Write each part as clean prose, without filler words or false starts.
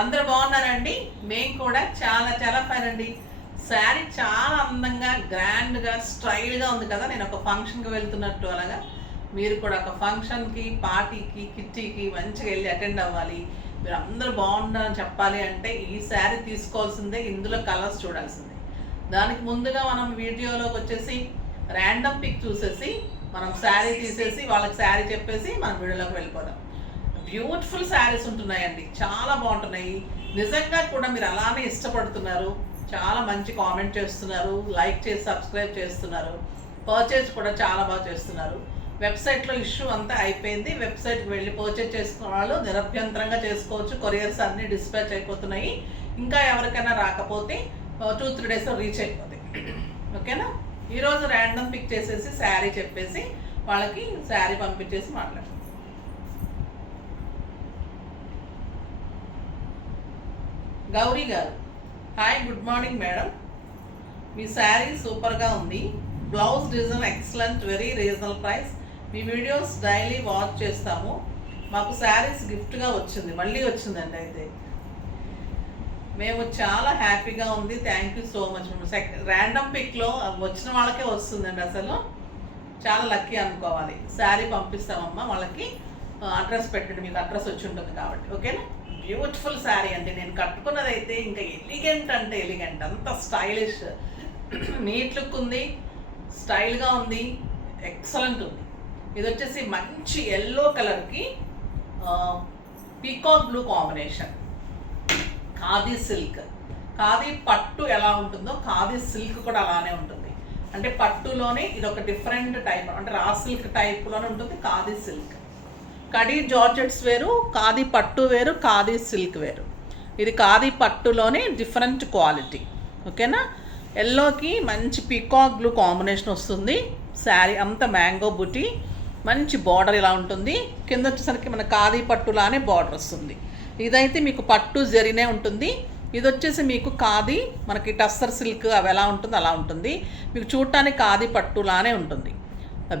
అందరూ బాగున్నారండి. మేము కూడా చాలా చాలా ఫైన్ అండి. శారీ చాలా అందంగా గ్రాండ్గా స్టైల్గా ఉంది కదా. నేను ఒక ఫంక్షన్కి వెళ్తున్నట్టు అలాగా మీరు కూడా ఒక ఫంక్షన్కి పార్టీకి కిట్టీకి మంచిగా వెళ్ళి అటెండ్ అవ్వాలి. మీరు అందరూ బాగుండాలని చెప్పాలి అంటే ఈ శారీ తీసుకోవాల్సిందే. ఇందులో కలర్స్ చూడాల్సిందే. దానికి ముందుగా మనం వీడియోలోకి వచ్చేసి ర్యాండమ్ పిక్ చూసేసి మనం శారీ తీసేసి వాళ్ళకి శారీ చెప్పేసి మనం వీడియోలోకి వెళ్ళిపోదాం. బ్యూటిఫుల్ శారీస్ ఉంటున్నాయండి, చాలా బాగుంటున్నాయి. నిజంగా కూడా మీరు అలానే ఇష్టపడుతున్నారు, చాలా మంచి కామెంట్ చేస్తున్నారు, లైక్ చేసి సబ్స్క్రైబ్ చేస్తున్నారు, పర్చేజ్ కూడా చాలా బాగా చేస్తున్నారు. వెబ్సైట్లో ఇష్యూ అంతా అయిపోయింది. వెబ్సైట్కి వెళ్ళి పర్చేజ్ చేసుకున్న వాళ్ళు నిరభ్యంతరంగా చేసుకోవచ్చు. కొరియర్స్ అన్నీ డిస్పాచ్ అయిపోతున్నాయి. ఇంకా ఎవరికైనా రాకపోతే 2-3 డేస్లో రీచ్ అయిపోతాయి. ఓకేనా. ఈరోజు ర్యాండమ్ పిక్ చేసేసి శారీ చెప్పేసి వాళ్ళకి శారీ పంపించేసి మాట్లాడతాం. గౌరీ గారు, హాయ్, గుడ్ మార్నింగ్ మేడం. మీ శారీ సూపర్గా ఉంది. Blouse design excellent, very reasonable price. మీ వీడియోస్ డైలీ వాచ్ చేస్తాము. మాకు శారీస్ గిఫ్ట్గా వచ్చింది, మళ్ళీ వచ్చిందండి. అయితే మేము చాలా హ్యాపీగా ఉంది. Thank you so much. Random పిక్లో వచ్చిన వాళ్ళకే వస్తుందండి. అసలు చాలా లక్కీ అనుకోవాలి. శారీ పంపిస్తామమ్మా, వాళ్ళకి అడ్రస్ పెట్టండి, మీకు అడ్రస్ వచ్చి ఉంటుంది కాబట్టి. ఓకేనా. బ్యూటిఫుల్ శారీ అండి. నేను కట్టుకున్నది అయితే ఇంకా ఎలిగెంట్ అంటే ఎలిగెంట్, అంత స్టైలిష్, నీట్ లుక్ ఉంది, స్టైల్గా ఉంది, ఎక్సలెంట్ ఉంది. ఇది వచ్చేసి మంచి ఎల్లో కలర్కి peacock blue combination. Khadi silk, khadi పట్టు ఎలా ఉంటుందో ఖాదీ సిల్క్ కూడా అలానే ఉంటుంది. అంటే పట్టులోనే ఇది ఒక డిఫరెంట్ టైప్, అంటే రా సిల్క్ టైప్లోనే ఉంటుంది ఖాదీ సిల్క్. కడీ జార్జెట్స్ వేరు, ఖాదీ పట్టు వేరు, ఖాదీ సిల్క్ వేరు. ఇది ఖాదీ పట్టులోనే డిఫరెంట్ క్వాలిటీ. ఓకేనా. ఎల్లోకి మంచి పీకాక్ బ్లూ కాంబినేషన్ వస్తుంది. శారీ అంతా మ్యాంగో బుటీ, మంచి బార్డర్ ఇలా ఉంటుంది. కింద వచ్చేసరికి మన ఖాదీ పట్టులానే బార్డర్ వస్తుంది. ఇదైతే మీకు పట్టు జరీనే ఉంటుంది. ఇది వచ్చేసి మీకు ఖాదీ, మనకి టస్సర్ సిల్క్ అవి ఎలా ఉంటుందో అలా ఉంటుంది. మీకు చూడటానికి ఖాదీ పట్టులానే ఉంటుంది.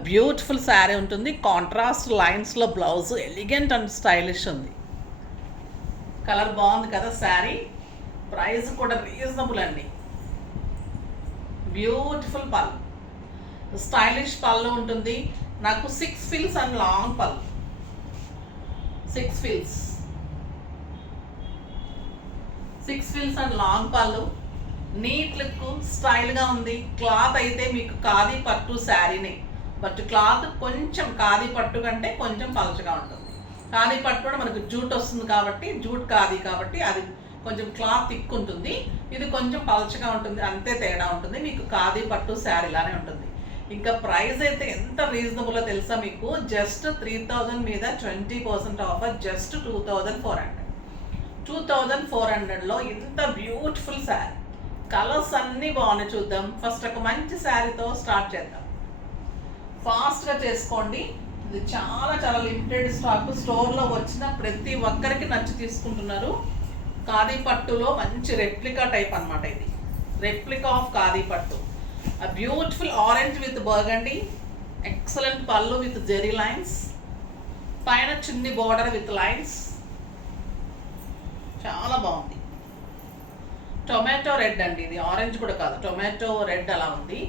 బ్యూటిఫుల్ శారీ ఉంటుంది. కాంట్రాస్ట్ లైన్స్లో బ్లౌజ్ ఎలిగెంట్ అండ్ స్టైలిష్ ఉంది. కలర్ బాగుంది కదా శారీ. ప్రైస్ కూడా రీజనబుల్ అండి. బ్యూటిఫుల్ పళ్ళు, స్టైలిష్ పళ్ళు ఉంటుంది. నాకు 6 ఫిల్స్ అండ్ లాంగ్ పళ్ళు, 6 ఫిల్స్ అండ్ లాంగ్ పళ్ళు. నీట్ లుక్, స్టైల్గా ఉంది. క్లాత్ అయితే మీకు ఖాదీ పట్టు శారీనే, బట్ క్లాత్ కొంచెం ఖాదీ పట్టు కంటే కొంచెం పలచగా ఉంటుంది. ఖాదీ పట్టు కూడా మనకు జూట్ వస్తుంది కాబట్టి, జూట్ ఖాదీ కాబట్టి అది కొంచెం క్లాత్ థిక్ ఉంటుంది. ఇది కొంచెం పలచగా ఉంటుంది, అంతే తేడా ఉంటుంది. మీకు ఖాదీ పట్టు శారీ లానే ఉంటుంది. ఇంకా ప్రైస్ అయితే ఎంత రీజనబుల్లో తెలుసా మీకు. జస్ట్ 3000 మీద 20% ఆఫర్, జస్ట్ 2400. 2400లో ఇంత బ్యూటిఫుల్ శారీ. కలర్స్ అన్నీ బాగున్నాయి. చూద్దాం. ఫస్ట్ ఒక మంచి శారీతో స్టార్ట్ చేద్దాం. ఫాస్ట్గా చేసుకోండి. ఇది చాలా చాలా లిమిటెడ్ స్టాక్. స్టోర్లో వచ్చిన ప్రతి ఒక్కరికి నచ్చి తీసుకుంటున్నారు. ఖాదీ పట్టులో మంచి రెప్లికా టైప్ అనమాట. ఇది రెప్లికా ఆఫ్ ఖాదీ పట్టు. A beautiful orange with burgundy, excellent pallu with zeri lines, పైన చున్నీ బోర్డర్ విత్ లైన్స్, చాలా బాగుంది. టొమాటో రెడ్ అండి, ఇది ఆరెంజ్ కూడా కాదు, టొమాటో రెడ్ అలా ఉంది.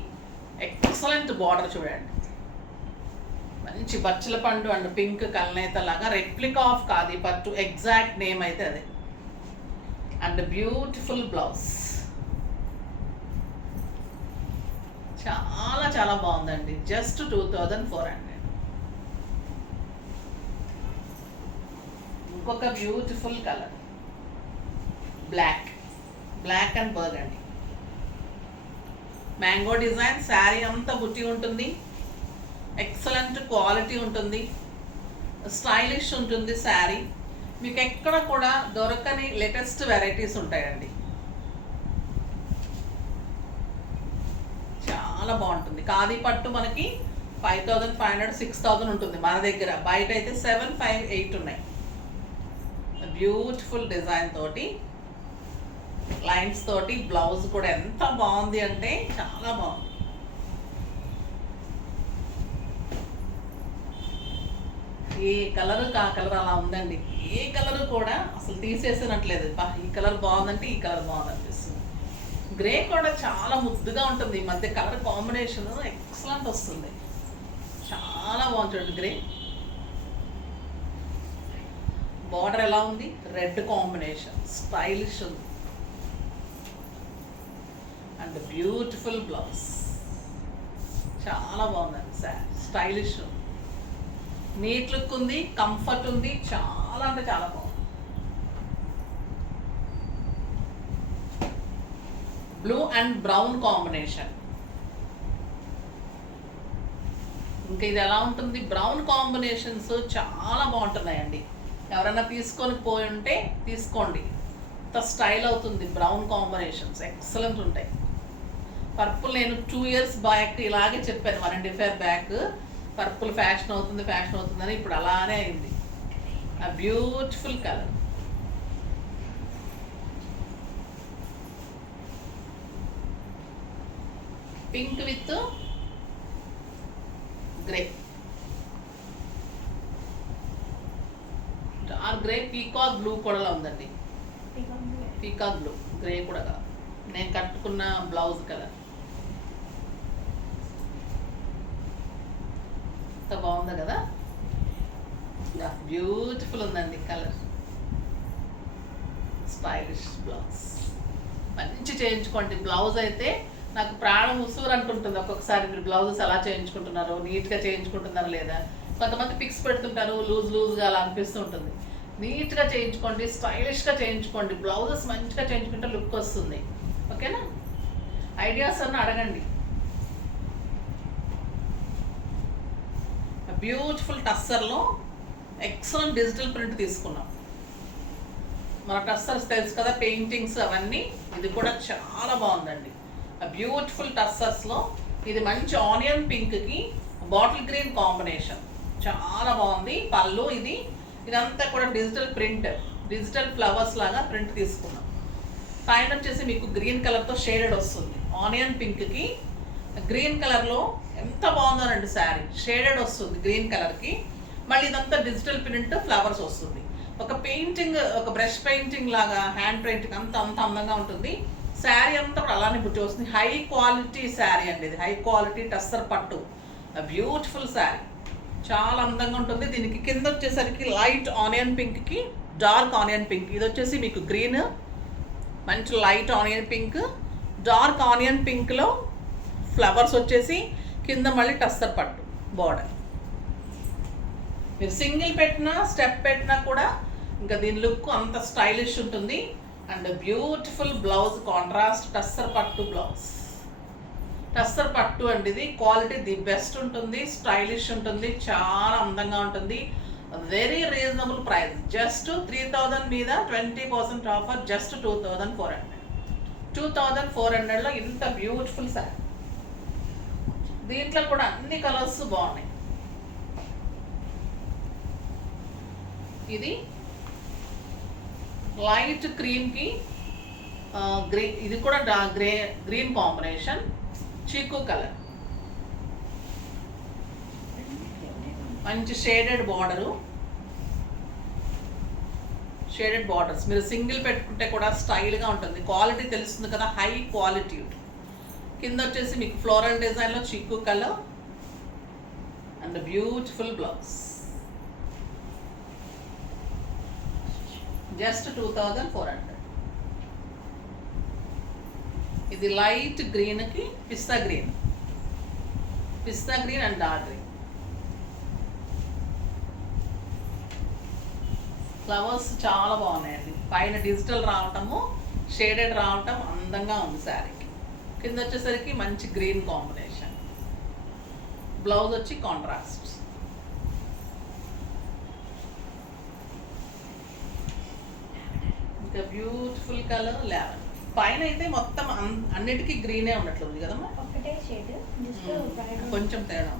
ఎక్సలెంట్ బార్డర్ చూడండి, మంచి బచ్చల పండు అండ్ పింక్ కల్నేత లాగా. రెప్లికా ఆఫ్ ఖాదీ పట్టు, ఎగ్జాక్ట్ నేమ్ అయితే అదే. అండ్ బ్యూటిఫుల్ బ్లౌజ్, చాలా చాలా బాగుందండి. జస్ట్ 2400. ఇంకొక beautiful colour, black and burgundy. Mango design. Sari అంతా బుట్టి ఉంటుంది, ఎక్సలెంట్ క్వాలిటీ ఉంటుంది, స్టైలిష్ ఉంటుంది శారీ. మీకు ఎక్కడ కూడా దొరకని లేటెస్ట్ వెరైటీస్ ఉంటాయండి. చాలా బాగుంటుంది. ఖాదీ పట్టు మనకి 5500, 6000 ఉంటుంది మన దగ్గర. బయట అయితే 7,500, 8 ఉన్నాయి. బ్యూటిఫుల్ డిజైన్ తోటి, లైన్స్ తోటి, బ్లౌజ్ కూడా ఎంత బాగుంది అంటే చాలా బాగుంది. ఏ కలర్ ఆ కలర్ అలా ఉందండి. ఏ కలర్ కూడా అసలు తీసేసినట్లేదు. ఈ కలర్ బాగుందంటే ఈ కలర్ బాగుంది అనిపిస్తుంది. గ్రే కూడా చాలా ముద్దుగా ఉంటుంది. ఈ మధ్య కలర్ కాంబినేషన్ ఎక్సలెంట్ వస్తుంది. చాలా బాగుంటుంది గ్రే. బార్డర్ ఎలా ఉంది? రెడ్ కాంబినేషన్, స్టైలిష్ ఉంది. And beautiful blouse. చాలా బాగుందండి సార్. స్టైలిష్, నీట్ లుక్ ఉంది, కంఫర్ట్ ఉంది. చాలా అంటే చాలా బాగుంది. Blue and brown combination. ఇంకా ఇది ఎలా ఉంటుంది? బ్రౌన్ కాంబినేషన్స్ చాలా బాగుంటున్నాయండి. ఎవరైనా తీసుకొని పోయి ఉంటే తీసుకోండి. ఇంత స్టైల్ అవుతుంది. బ్రౌన్ కాంబినేషన్స్ ఎక్సలెంట్ ఉంటాయి. పర్పుల్ నేను 2 years బ్యాక్ ఇలాగే చెప్పాను, 1.5 బ్యాక్ పర్పుల్ ఫ్యాషన్ అవుతుందని. ఇప్పుడు అలానే అయింది. ఆ beautiful colour. Pink with grey, dark grey. Peacock blue కూడా ఉందండి. పీకాక్ బ్లూ, గ్రే కూడా కాదు. నేను కట్టుకున్న బ్లౌజ్ కలర్ ఎంత బాగుంది కదా. బ్యూటిఫుల్ ఉందండి కలర్. Stylish blouse. మంచి చేయించుకోండి. బ్లౌజ్ అయితే నాకు ప్రాణం ఉసూరు అంటుంటుంది ఒక్కొక్కసారి. మీరు బ్లౌజెస్ ఎలా చేయించుకుంటున్నారు, నీట్గా చేయించుకుంటున్నారా లేదా. కొంతమంది పిక్స్ పెడుతుంటారు లూజ్గా అలా అనిపిస్తూ ఉంటుంది. నీట్గా చేయించుకోండి, స్టైలిష్గా చేయించుకోండి. బ్లౌజెస్ మంచిగా చేయించుకుంటే లుక్ వస్తుంది. ఓకేనా? ఐడియాస్ అన్న అడగండి. బ్యూటిఫుల్ టస్సర్లో ఎక్సలెంట్ డిజిటల్ ప్రింట్ తీసుకున్నాం. మన టస్సర్స్ తెలుసు కదా, పెయింటింగ్స్ అవన్నీ. ఇది కూడా చాలా బాగుందండి. బ్యూటిఫుల్ టస్సర్స్లో ఇది మంచి ఆనియన్ పింక్కి బాటిల్ గ్రీన్ కాంబినేషన్. చాలా బాగుంది. పళ్ళు ఇదంతా కూడా డిజిటల్ ప్రింట్, డిజిటల్ ఫ్లవర్స్ లాగా ప్రింట్ తీసుకున్నాం. పైన వచ్చేసి మీకు గ్రీన్ కలర్తో షేడెడ్ వస్తుంది. ఆనియన్ పింక్కి గ్రీన్ కలర్లో ఎంత బాగుందోనండి శారీ. షేడెడ్ వస్తుంది గ్రీన్ కలర్కి. మళ్ళీ ఇదంతా డిజిటల్ ప్రింట్ ఫ్లవర్స్ వస్తుంది. ఒక పెయింటింగ్, ఒక బ్రష్ పెయింటింగ్ లాగా, హ్యాండ్ పెయింటింగ్ అంత అందంగా ఉంటుంది. శారీ అంతా కూడా అలానే బుట్టి వస్తుంది. హై క్వాలిటీ శారీ అండి ఇది. హై క్వాలిటీ టస్సర్ పట్టు. బ్యూటిఫుల్ శారీ, చాలా అందంగా ఉంటుంది. దీనికి కింద వచ్చేసరికి లైట్ ఆనియన్ పింక్కి డార్క్ ఆనియన్ పింక్. ఇది వచ్చేసి మీకు గ్రీన్, మంచి light onion pink, dark onion పింక్లో ఫ్లవర్స్ వచ్చేసి కింద మళ్ళీ టస్సర్ పట్టు బార్డర్. మీరు సింగిల్ పెట్టినా స్టెప్ పెట్టినా కూడా ఇంకా దీని లుక్ అంత స్టైలిష్ ఉంటుంది. And beautiful blouse, contrast tussar పట్టు బ్లౌజ్. టస్సర్ పట్టు అండి ఇది. క్వాలిటీ ది బెస్ట్ ఉంటుంది, స్టైలిష్ ఉంటుంది, చాలా అందంగా ఉంటుంది. Very reasonable price. జస్ట్ 3000 మీద 20% ఆఫర్. జస్ట్ 2400. 2400లో ఇంత బ్యూటిఫుల్ శారీ. దీంట్లో కూడా అన్ని కలర్స్ బాగున్నాయి. ఇది లైట్ క్రీమ్కి గ్రే, ఇది కూడా గ్రీన్ కాంబినేషన్, చీకు కలర్. మంచి షేడెడ్ బార్డరు, షేడెడ్ బార్డర్స్. మీరు సింగిల్ పెట్టుకుంటే కూడా స్టైల్గా ఉంటుంది. క్వాలిటీ తెలుస్తుంది కదా, హై క్వాలిటీ. కింద వచ్చేసి మీకు ఫ్లోరల్ డిజైన్లో చీకు colour and beautiful blouse. Just 2400. ఇది లైట్ గ్రీన్కి పిస్తా green and dark green. Flowers చాలా బాగున్నాయండి. పైన డిజిటల్ రావటము, షేడెడ్ రావటం అందంగా ఉంది శారీకి. కింద వచ్చేసరికి మంచి గ్రీన్ కాంబినేషన్. బ్లౌజ్ వచ్చి కాంట్రాస్ట్. ఇంకా బ్యూటిఫుల్ కలర్ లెవెన్. పైన అయితే మొత్తం అన్నిటికీ గ్రీనే ఉన్నట్లుంది కదమ్మా. కొంచెం తేడా.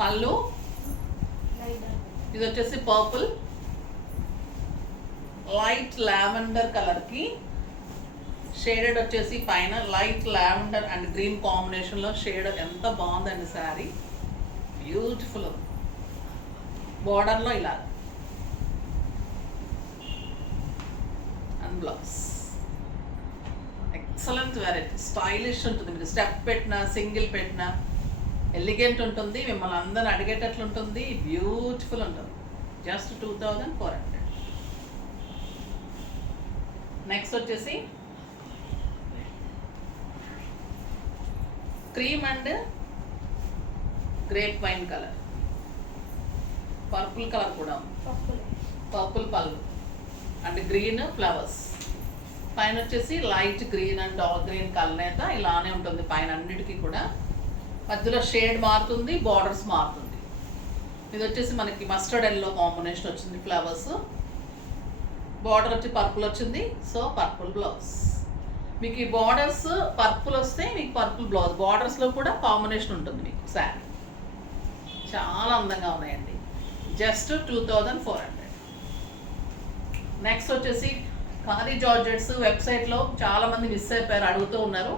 పళ్ళు ఇది వచ్చేసి పర్పుల్, లైట్ లావెండర్ కలర్కి షేడెడ్ వచ్చేసి పైన లైట్ లావెండర్ అండ్ గ్రీన్ కాంబినేషన్లో షేడ్. ఎంత బాగుందండి శారీ, బ్యూటిఫుల్. బార్డర్లో ఇలా and blouse. Excellent variety, stylish ఉంటుంది. మీరు స్టెప్ పెట్టినా సింగిల్ పెట్టినా ఎలిగెంట్ ఉంటుంది, మిమ్మల్ని అందరిని అడిగేటట్లు ఉంటుంది, బ్యూటిఫుల్ ఉంటుంది. జస్ట్ 2400. నెక్స్ట్ వచ్చేసి cream and grape wine colour, purple colour కూడా ఉంది, purple pallu and green flowers. పైన వచ్చేసి light green and dark green కలనేత ఇలానే ఉంటుంది పైన అన్నిటికీ కూడా. మధ్యలో షేడ్ మారుతుంది, బార్డర్స్ మారుతుంది. ఇది వచ్చేసి మనకి మస్టర్డ్ ఎల్లో కాంబినేషన్ వచ్చింది ఫ్లవర్స్. బార్డర్ వచ్చి పర్పుల్ వచ్చింది, సో పర్పుల్ బ్లౌజ్. మీకు ఈ బార్డర్స్ పర్పుల్ వస్తే మీకు పర్పుల్ బ్లౌజ్, బార్డర్స్లో కూడా కాంబినేషన్ ఉంటుంది మీకు శారీ. చాలా అందంగా ఉన్నాయండి. జస్ట్ 2400. నెక్స్ట్ వచ్చేసి ఖాదీ జార్జెట్స్. వెబ్సైట్లో చాలామంది మిస్ అయిపోయారు, అడుగుతూ ఉన్నారు.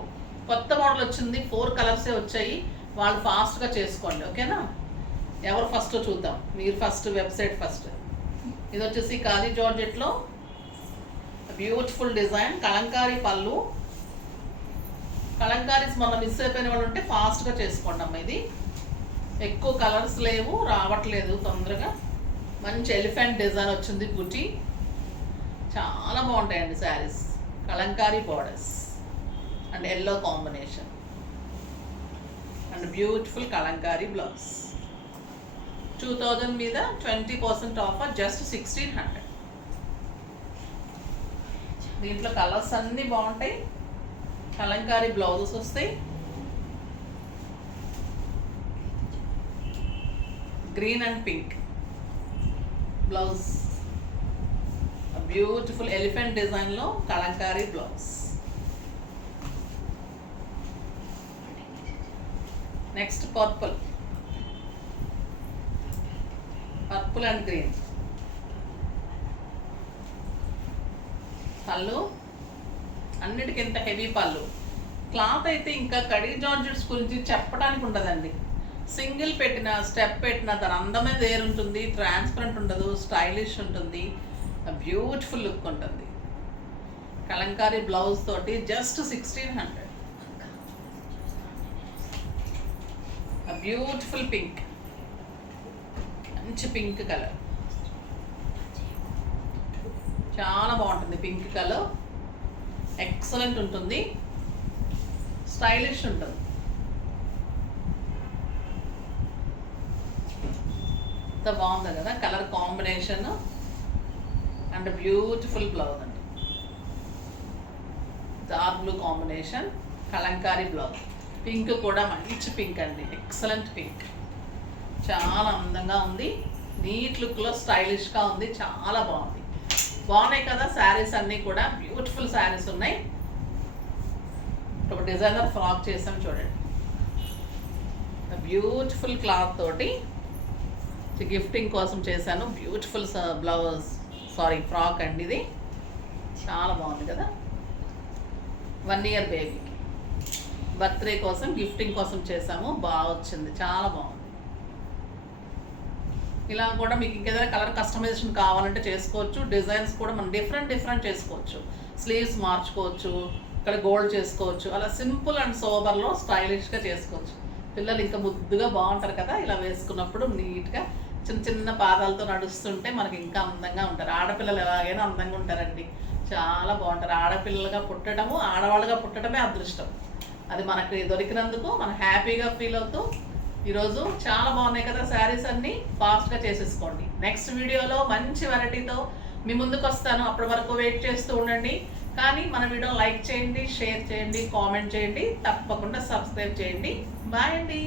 కొత్త మోడల్ వచ్చింది, 4 కలర్సే వచ్చాయి. వాళ్ళు ఫాస్ట్గా చేసుకోండి, ఓకేనా? ఎవరు ఫస్ట్ చూద్దాం, మీరు ఫస్ట్, వెబ్సైట్ ఫస్ట్. ఇది వచ్చేసి ఖాదీ జార్జెట్లో బ్యూటిఫుల్ డిజైన్, కలంకారీ పళ్ళు. కలంకారీస్ మొన్న మిస్ అయిపోయిన వాళ్ళు ఉంటే ఫాస్ట్గా చేసుకోండి అమ్మ. ఇది ఎక్కువ కలర్స్ లేవు, రావట్లేదు తొందరగా. మంచి ఎలిఫెంట్ డిజైన్ వచ్చింది, బుటీ. చాలా బాగుంటాయండి saris. Kalamkari borders and yellow combination and beautiful Kalamkari blouse. 2000 మీద 20% ఆఫర్, జస్ట్ 1600. దీంట్లో కలర్స్ అన్నీ బాగుంటాయి. కలంకారీ బ్లౌజెస్ వస్తాయి. Green and pink blouse, beautiful elephant డిజైన్లో Kalamkari blouse. Next purple and green pallu. అన్నిటికీ ఎంత హెవీ పళ్ళు. క్లాత్ అయితే ఇంకా ఖాదీ జార్జెట్స్ గురించి చెప్పడానికి ఉండదండి. సింగిల్ పెట్టిన, స్టెప్ పెట్టిన తన అందమే వేరుంటుంది, ట్రాన్స్పరెంట్ ఉండదు, స్టైలిష్ ఉంటుంది, బ్యూటిఫుల్ లుక్ ఉంటుంది. కలంకారీ బ్లౌజ్ తోటి జస్ట్ 1600. బ్యూటిఫుల్ పింక్, మంచి పింక్ కలర్, చాలా బాగుంటుంది పింక్ కలర్. ఎక్సలెంట్ ఉంటుంది, స్టైలిష్ ఉంటుంది. ఎంత బాగుంది కదా colour combination and beautiful blouse అండి. Dark blue combination, Kalamkari blouse. Pink కూడా మంచి పింక్ అండి, ఎక్సలెంట్ పింక్. చాలా అందంగా ఉంది, నీట్ లుక్లో స్టైలిష్గా ఉంది, చాలా బాగుంది. బాగున్నాయి కదా శారీస్ అన్నీ కూడా, బ్యూటిఫుల్ శారీస్ ఉన్నాయి. ఒక డిజైనర్ ఫ్రాక్ చేసాం చూడండి, బ్యూటిఫుల్ క్లాత్ తోటి గిఫ్టింగ్ కోసం చేశాను. బ్యూటిఫుల్ ఫ్రాక్ అండి ఇది. చాలా బాగుంది కదా. 1 ఇయర్ బేబీకి బర్త్డే కోసం గిఫ్టింగ్ కోసం చేసాము, బాగా వచ్చింది, చాలా బాగుంది. ఇలా కూడా మీకు ఇంకేదైనా కలర్ కస్టమైజేషన్ కావాలంటే చేసుకోవచ్చు. డిజైన్స్ కూడా మనం డిఫరెంట్ చేసుకోవచ్చు. స్లీవ్స్ మార్చుకోవచ్చు, ఇక్కడ గోల్డ్ చేసుకోవచ్చు. అలా సింపుల్ అండ్ సోబర్లో స్టైలిష్గా చేసుకోవచ్చు. పిల్లలు ఇంకా ముద్దుగా బాగుంటారు కదా ఇలా వేసుకున్నప్పుడు. నీట్గా చిన్న పాదాలతో నడుస్తుంటే మనకి ఇంకా అందంగా ఉంటారు. ఆడపిల్లలు ఎలాగైనా అందంగా ఉంటారండి, చాలా బాగుంటారు. ఆడపిల్లలుగా పుట్టడము, ఆడవాళ్ళుగా పుట్టడమే అదృష్టం. అది మనకి దొరికినందుకు మనం హ్యాపీగా ఫీల్ అవుతూ ఈరోజు చాలా బాగున్నాయి కదా శారీస్ అన్నీ. ఫాస్ట్గా చేసేసుకోండి. నెక్స్ట్ వీడియోలో మంచి వెరైటీతో మీ ముందుకు వస్తాను. అప్పటి వరకు వెయిట్ చేస్తూ ఉండండి. కానీ మన వీడియో లైక్ చేయండి, షేర్ చేయండి, కామెంట్ చేయండి, తప్పకుండా సబ్స్క్రైబ్ చేయండి. బాయ్ అండి.